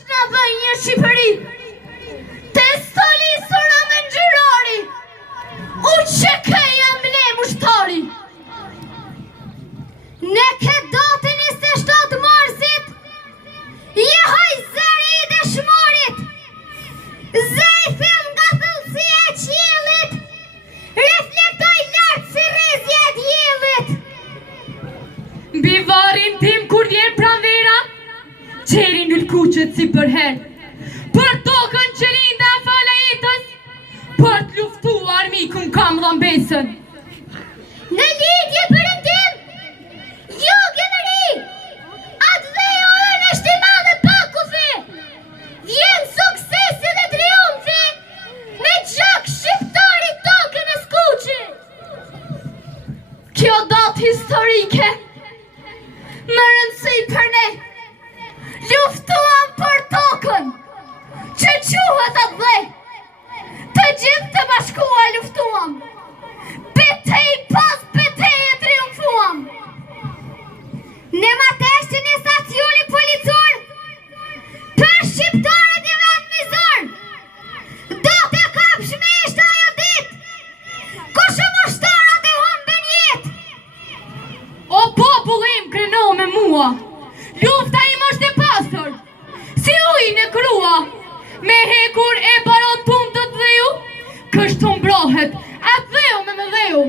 Në dhe një Shqipëri të stolisura me ngjyrari u që kejëm ne mushtari. Ne këtë datën 27 marsit jehoj zëri i dëshmorit, zëri film nga thellësia e qiellit, reflektoj lartë si rrezja e diellit. Mbi varin tim kur vjen pranvera, qeri në lkuqet si për her, për tokën që linda fala jetës, për të luftuar mikun kam dhambesën. Në lidhje për ndim, jo gëmëri, atë dhe jo në shtima dhe pakufi, vjen suksesi dhe triumfi, me gjak shqiptari tokën e skuqi. Kjo datë historike, më rëndësi për ne, luftuam për tokën, që quhet atë dhe, të gjithë të bashkua luftuam, betej pas betej e triumfuam. Ne mateshtin e stacioni policor, për shqiptarët e vetë mizor, do të kap shmesht ajo dit, ku shëmoshtarët e humben jet. o popullim kreno me mua, lufta im është e pasur, si ujë në krua, me hekur e baron tum të dheu, kështu mbrohet, atë dheu me dheu.